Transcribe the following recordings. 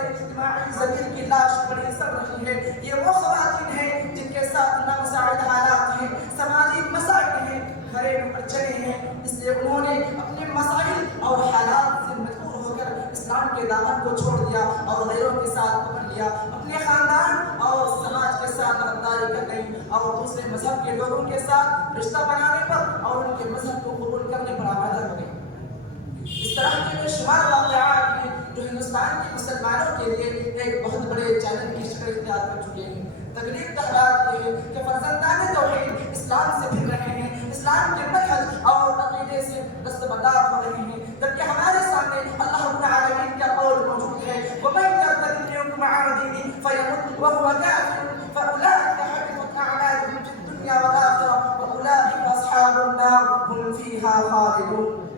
ہمارے اجتماعی ضمیر کی لاش بڑی سڑ رہی ہے، یہ وہ خواتین ہیں جن کے ساتھ نامساعد حالات ہیں، سماجی مسائل ہیں، گھریلو اڑچنیں ہیں، اس لیے انہوں نے اپنے مسائل اور حالات سے مجبور ہو کر اسلام کے دامن کو چھوڑ دیا اور غیروں کے ساتھ پکڑ لیا، اپنے خاندان اور سماج کے ساتھ غداری کر گئی اور دوسرے مذہب کے لوگوں کے ساتھ رشتہ بنانے پر اور ان کے مذہب کو قبول کرنے پر آمادہ ہو گئی۔ اس طرح کے بے شمار واقعات ہیں جو ہندوستان کے مسلمانوں کے لیے ایک بہت بڑے چیلنج کی شکل اختیار کر چکے ہیں۔ تکلیف کا بات یہ ہے کہ فرزندان توحید اسلام سے پھر رہے ہیں، اسلام کے منہج اور عقیدے سے دستبردار ہو رہے ہیں، جبکہ ہمارے سامنے اللہ رب العالمین کا قول موجود ہے، وَمَن يَرْتَدِّ مِنكُمْ عَنْ دِينِهِ فَيَمُتْ وَهُوَ كَافِرٌ فَأُولَٰئِكَ حَبِطَتْ أَعْمَالُهُمْ فِي الدُّنْيَا وَالْآخِرَةِ وَأُولَٰئِكَ أَصْحَابُ النَّارِ هُمْ فِيهَا خَالِدُونَ۔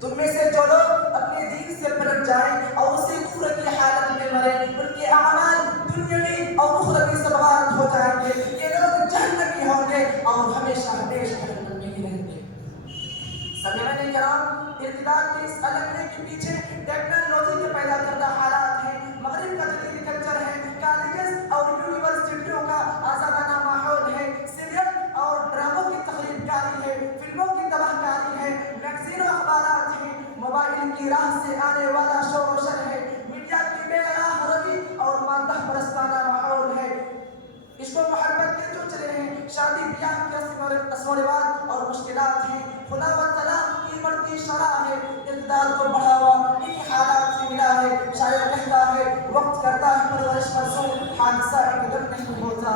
تم میں سے جو لوگ اپنے دین سے پلٹ جائیں اور اسی کفر کی حالت میں مریں، ان کے اعمال دنیاوی اور اخروی سے غارت ہو جائیں گے، یہ لوگ جہنمی ہوں گے اور ہمیشہ ہمیشہ جہنم میں ہی رہیں گے۔ سامعین کرام، ارتداد کے اس الگنے کے پیچھے ٹیکنالوجی کے پیدا کردہ حالات ہیں، مغرب کا جدید کلچر ہے، کالجز اور یونیورسٹیوں کا آزادانہ ماحول ہے، سیریل اور ڈراموں کی تخریب کاری ہے، فلموں کی تباہ کاری ہے، میگزین و اخبارات ہیں، موبائل کی راہ سے آنے والا شور و شر ہے، میڈیا کی بے راہ روی اور مادہ پرستانہ ماحول ہے، عشق و محبت کے جو چلے ہیں، شادی بیاہ کے رسم و رواج اور مشکلات ہیں، خلا و طلاق کی بڑھتی شرح ہے، ارتداد کو بڑھاوا ان حالات سے ملا ہے۔ شاعر کہتا ہے وقت کرتا ہے پرورش مرسوم، حادثہ ایک دم نہیں ہوتا۔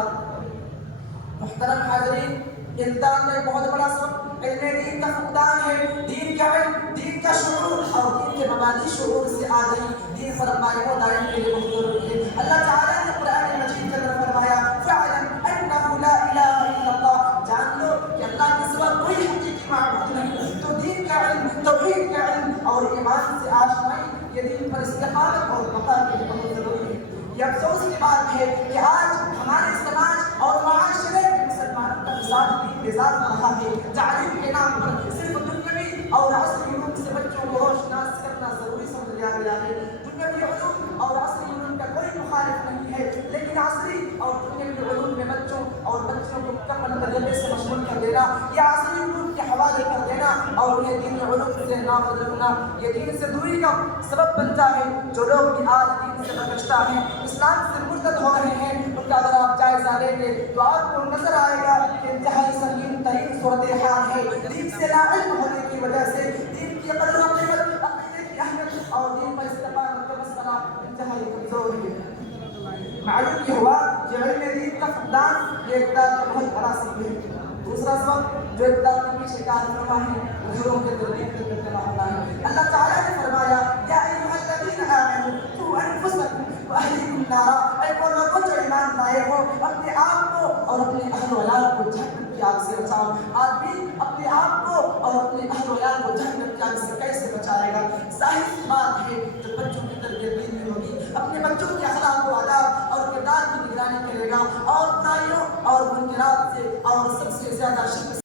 محترم حاضرین، ارتداد کا ایک بہت بڑا سبب علم دین کا فقدان ہے، دین کا علم، دین کا شعور اور دین کے مبادی شعور سے آگہی دین پر قائم و دائم کے لیے بہت ضروری ہے۔ اللہ تعالیٰ نے قرآن مجید کے اندر فرمایا فَاعْلَمْ أَنَّهُ لَا إِلَٰهَ إِلَّا اللَّهُ، جان لو کہ اللہ کے سوا کوئی حقیقی معبود نہیں۔ تو دین کا علم، توحید کا علم اور ایمان سے آشنائی یہ دین پر استقامت اور بقا کے لیے بہت ضروری ہے۔ یہ افسوس کی بات ہے کہ آج ہمارے سماج اور معاشرے میں مسلمانوں کا مزاج بھی مزاج رہا ہے، تعلیم کے نام پر صرف دنیاوی اور عصری علوم سے بچوں کو روشناس کرنا ضروری سمجھ لیا گیا ہے۔ دنیاوی علوم اور عصری علوم کا کوئی مخالف نہیں ہے، لیکن عصری اور دنیاوی علوم میں بچوں اور بچوں کو مکمل تجربے سے مشغول کر دینا یا عصری علوم کے حوالے کر دینا اور انہیں دینی علوم سے ناخبر رکھنا یہ دین سے دوری کا سبب بنتا ہے۔ جو لوگ بھی آج دین سے برگشتہ ہیں، اسلام سے مرتد ہو رہے ہیں، ان کا اگر آپ جائزہ لیں گے تو آپ کو نظر آئے گا کہ انتہائی سنگین ترین صورتحال ہے۔ دین سے لاعلم ہونے کی وجہ سے دین کی قدر و قیمت، عقیدے کی اہمیت اور دین پر استقامت کا مسئلہ انتہائی کمزور ہے۔ معلوم یہ ہوا کہ علم دین کا فقدان یہ ارتداد کا بہت بڑا سبب ہے۔ دوسرا سبب جو ارتداد کے پیچھے کار فرما ہے وہ گھروں کے تربیت کے اندر معاملہ ہے۔ اللہ تعالیٰ نے فرمایا یا ایھا الذین آمنوا قوا انفسکم واہلیکم نارا، اے وہ لوگوں جو ایمان لائے ہو اپنے آپ کو اور اپنے اہل و عیال کو جہنم کی آگ سے بچاؤ۔ آدمی اپنے آپ کو اور اپنے اہل و عیال کو جہنم کی آگ سے کیسے بچائے گا؟ ظاہر سی بات ہے جب بچوں کی تربیت دینی ہوگی، اپنے بچوں کے اخلاق و آداب اور کردار کی نگرانی کرے گا اور برائیوں اور منکرات سے اور سب سے زیادہ شرک